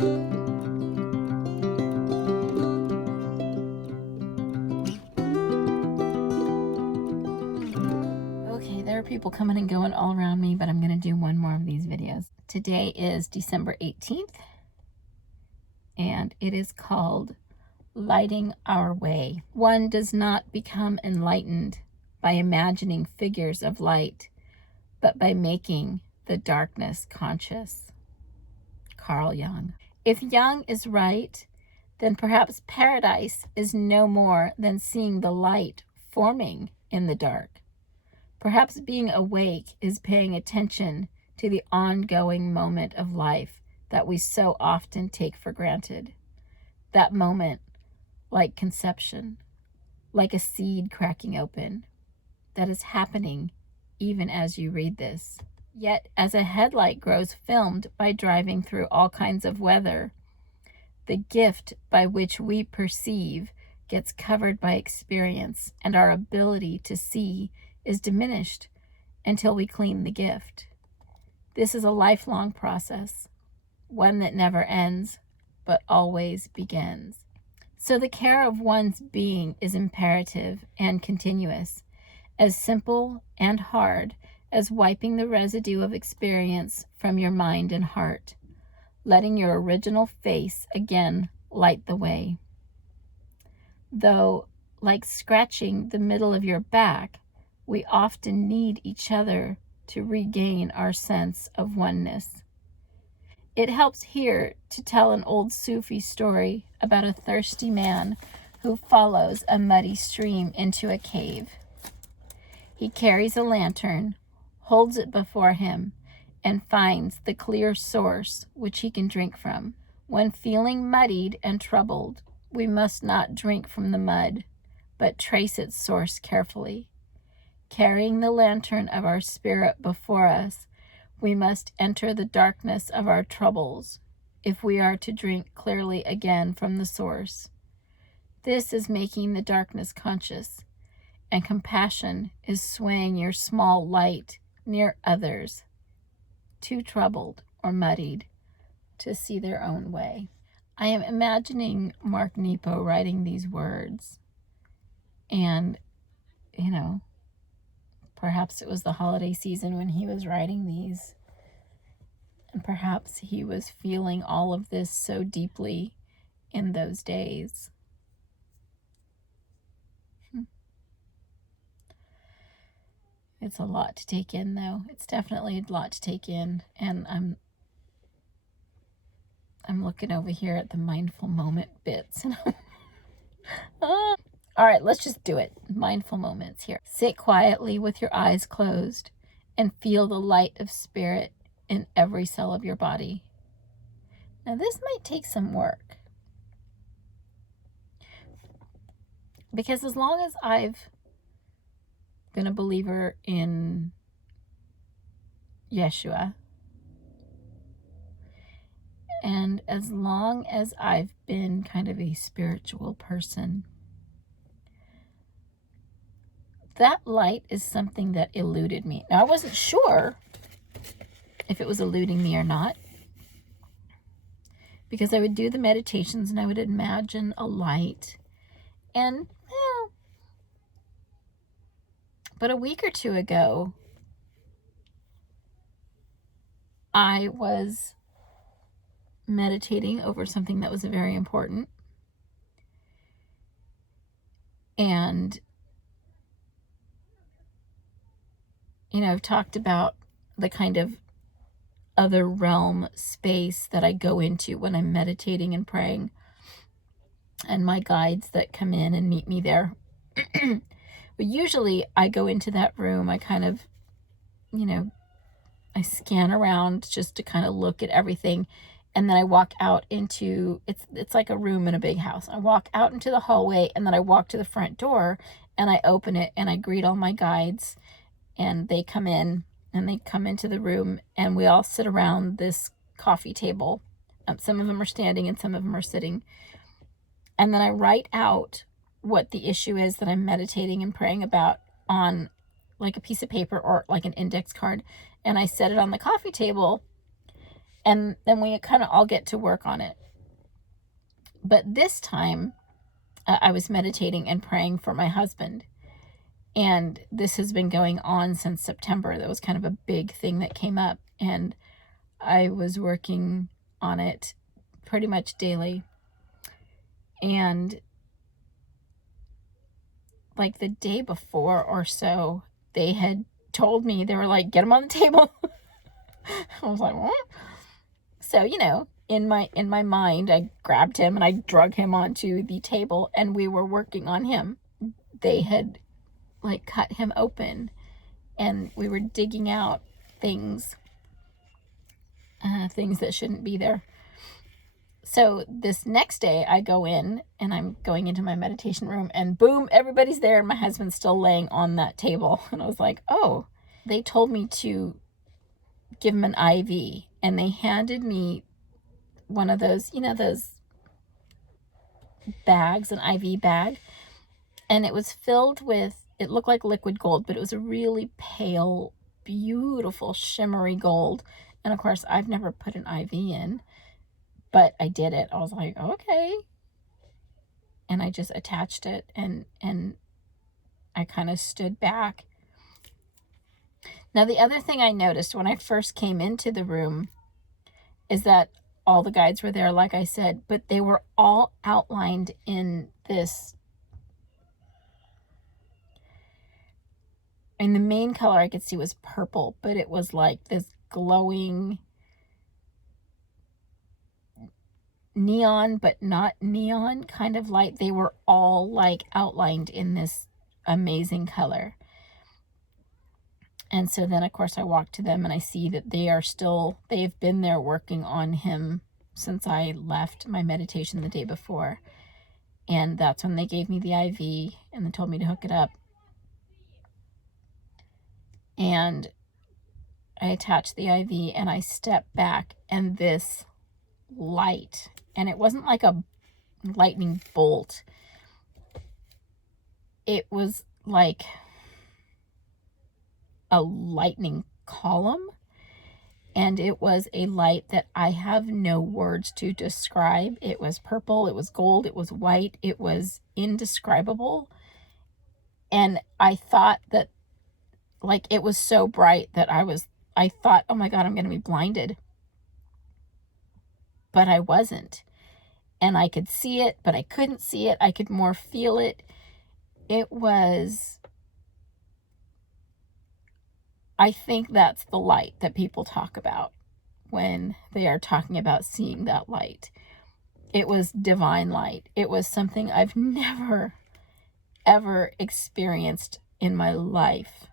Okay, there are people coming and going all around me, but I'm going to do one more of these videos. Today is December 18th, and it is called Lighting Our Way. One does not become enlightened by imagining figures of light, but by making the darkness conscious. Carl Jung. If Jung is right, then perhaps paradise is no more than seeing the light forming in the dark. Perhaps being awake is paying attention to the ongoing moment of life that we so often take for granted. That moment, like conception, like a seed cracking open, that is happening even as you read this. Yet, as a headlight grows filmed by driving through all kinds of weather, the gift by which we perceive gets covered by experience, and our ability to see is diminished until we clean the gift. This is a lifelong process, one that never ends, but always begins. So the care of one's being is imperative and continuous, as simple and hard as wiping the residue of experience from your mind and heart, letting your original face again light the way. Though, like scratching the middle of your back, we often need each other to regain our sense of oneness. It helps here to tell an old Sufi story about a thirsty man who follows a muddy stream into a cave. He carries a lantern, holds it before him, and finds the clear source which he can drink from. When feeling muddied and troubled, we must not drink from the mud, but trace its source carefully. Carrying the lantern of our spirit before us, we must enter the darkness of our troubles if we are to drink clearly again from the source. This is making the darkness conscious, and compassion is swaying your small light near others, too troubled or muddied to see their own way. I am imagining Mark Nepo writing these words, and, perhaps it was the holiday season when he was writing these, and perhaps he was feeling all of this so deeply in those days. It's a lot to take in, though. It's definitely a lot to take in, and I'm looking over here at the mindful moment bits, and all right, let's just do it. Mindful moments here. Sit quietly with your eyes closed and feel the light of spirit in every cell of your body. Now, this might take some work, because as long as I've been a believer in Yeshua, and as long as I've been kind of a spiritual person, that light is something that eluded me. Now, I wasn't sure if it was eluding me or not, because I would do the meditations and I would imagine a light, and but a week or two ago, I was meditating over something that was very important, and I've talked about the kind of other realm space that I go into when I'm meditating and praying, and my guides that come in and meet me there. But usually I go into that room, I kind of, I scan around just to kind of look at everything, and then I walk out into, it's like a room in a big house. I walk out into the hallway, and then I walk to the front door, and I open it, and I greet all my guides, and they come in, and they come into the room, and we all sit around this coffee table. Some of them are standing, and some of them are sitting. And then I write out what the issue is that I'm meditating and praying about on like a piece of paper or like an index card, and I set it on the coffee table, And then we kind of all get to work on it. But this time, I was meditating and praying for my husband. And this has been going on since September. That was kind of a big thing that came up. And I was working on it pretty much daily. And like the day before or so, they had told me, they were like, get him on the table. I was like, what? So, you know, in my mind, I grabbed him and I drug him onto the table and we were working on him. They had like cut him open and we were digging out things that shouldn't be there. So this next day I go in and I'm going into my meditation room and boom, everybody's there and my husband's still laying on that table. And I was like, oh, they told me to give him an IV and they handed me one of those, you know, those bags, an IV bag. And it was filled with, it looked like liquid gold, but it was a really pale, beautiful, shimmery gold. And of course, I've never put an IV in, but I did it. I was like, okay. And I just attached it and I kind of stood back. Now, the other thing I noticed when I first came into the room is that all the guides were there, like I said, but they were all outlined in this. And the main color I could see was purple, but it was like this glowing neon, but not neon kind of light. They were all like outlined in this amazing color. And so then, of course, I walk to them and I see that they've been there working on him since I left my meditation the day before. And that's when they gave me the IV and they told me to hook it up. And I attached the IV and I stepped back and this light, and it wasn't like a lightning bolt. It was like a lightning column, and it was a light that I have no words to describe. It was purple, it was gold, it was white, it was indescribable. And I thought that, like, it was so bright that I thought, oh my God, I'm going to be blinded. But I wasn't. And I could see it, but I couldn't see it. I could more feel it. It was, I think that's the light that people talk about when they are talking about seeing that light. It was divine light. It was something I've never, ever experienced in my life.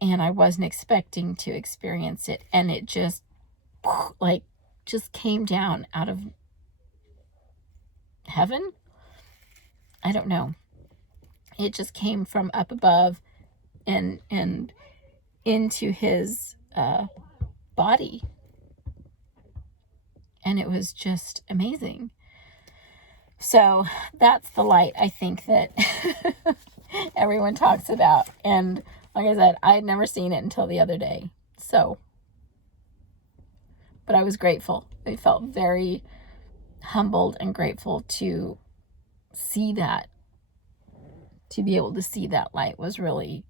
And I wasn't expecting to experience it. And it just, like, just came down out of heaven. I don't know. It just came from up above and into his body. And it was just amazing. So that's the light I think that everyone talks about. And like I said, I had never seen it until the other day. So, but I was grateful. I felt very humbled and grateful to see that. To be able to see that light was really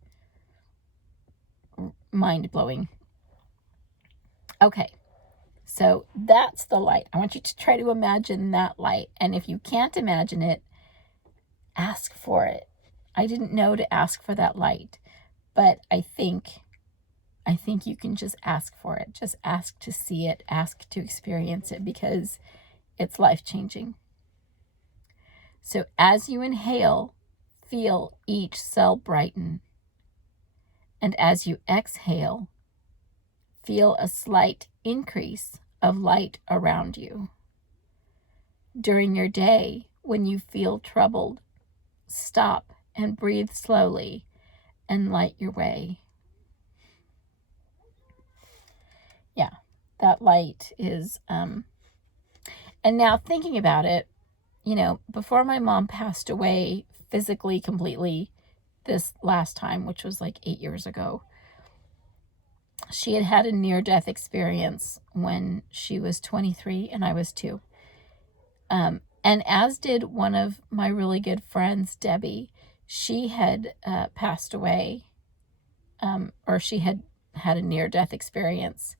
mind-blowing. Okay, so that's the light. I want you to try to imagine that light. And if you can't imagine it, ask for it. I didn't know to ask for that light, but I think you can just ask for it. Just ask to see it, ask to experience it, because it's life-changing. So as you inhale, feel each cell brighten. And as you exhale, feel a slight increase of light around you. During your day, when you feel troubled, stop and breathe slowly and light your way. Yeah, that light is, and now thinking about it, you know, before my mom passed away physically, completely, this last time, which was like 8 years ago, She had had a near-death experience when she was 23 and I was 2. And as did one of my really good friends, Debbie. She had passed away, or she had had a near-death experience.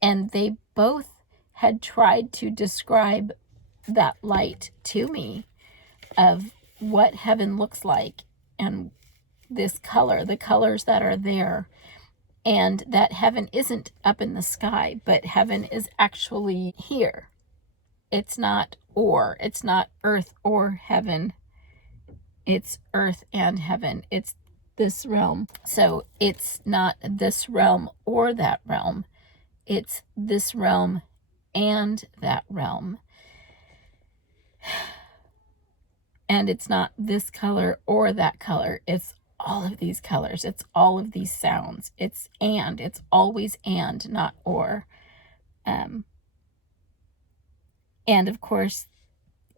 And they both had tried to describe that light to me of what heaven looks like and this color, the colors that are there, and that heaven isn't up in the sky, but heaven is actually here. It's not or, it's not earth or heaven. It's earth and heaven. It's this realm. So it's not this realm or that realm. It's this realm and that realm. And it's not this color or that color. It's all of these colors. It's all of these sounds. It's always and, not or. And of course,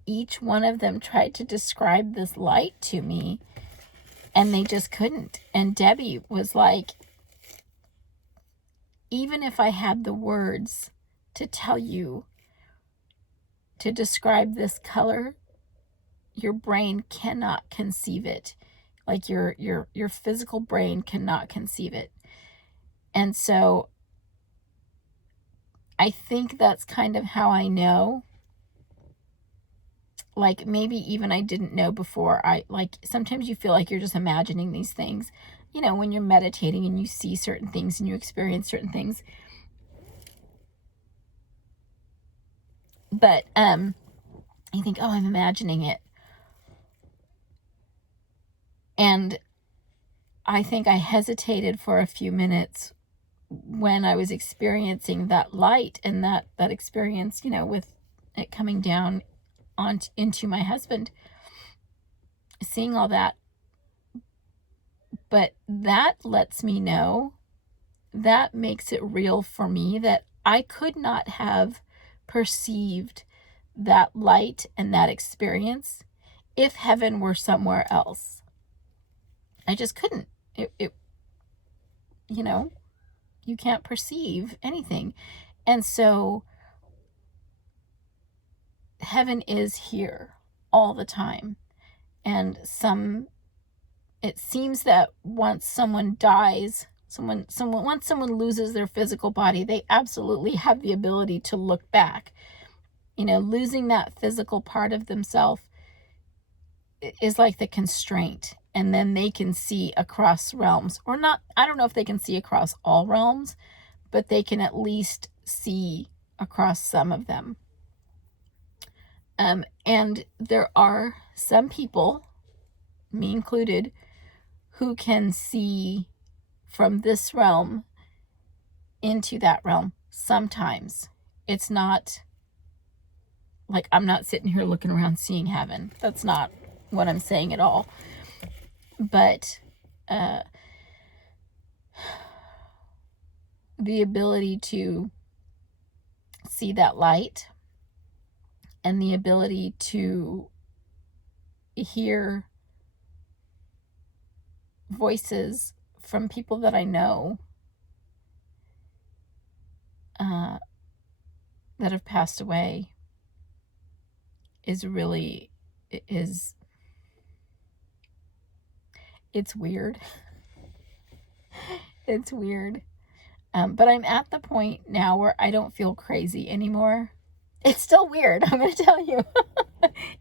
each one of them tried to describe this light to me, and they just couldn't. And Debbie was like, even if I had the words to tell you, to describe this color, your brain cannot conceive it. Like your physical brain cannot conceive it. And so I think that's kind of how I know. Like maybe even I didn't know before. Sometimes you feel like you're just imagining these things, you know, when you're meditating and you see certain things and you experience certain things. But you think, oh, I'm imagining it. And I think I hesitated for a few minutes when I was experiencing that light and that experience, you know, with it coming down into my husband, seeing all that. But that lets me know, that makes it real for me, that I could not have perceived that light and that experience if heaven were somewhere else. I just couldn't. It you know, you can't perceive anything. And so heaven is here all the time. And it seems that once someone dies, once someone loses their physical body, they absolutely have the ability to look back. You know, losing that physical part of themselves is like the constraint. And then they can see across realms, or not. I don't know if they can see across all realms, but they can at least see across some of them. And there are some people, me included, who can see from this realm into that realm. Sometimes it's not like I'm not sitting here looking around seeing heaven. That's not what I'm saying at all. But the ability to see that light and the ability to hear voices from people that I know that have passed away it's weird. It's weird. But I'm at the point now where I don't feel crazy anymore. It's still weird, I'm going to tell you.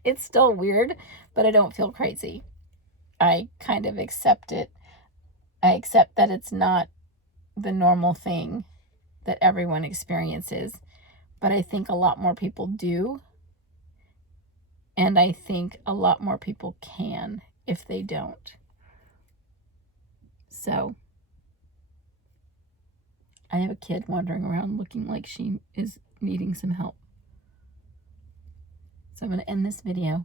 It's still weird, but I don't feel crazy. I kind of accept it. I accept that it's not the normal thing that everyone experiences, but I think a lot more people do. And I think a lot more people can if they don't. So I have a kid wandering around looking like she is needing some help. So I'm going to end this video.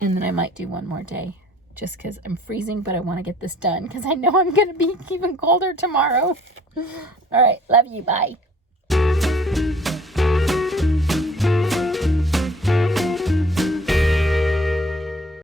And then I might do one more day. Just because I'm freezing, but I want to get this done. Because I know I'm going to be even colder tomorrow. All right. Love you. Bye.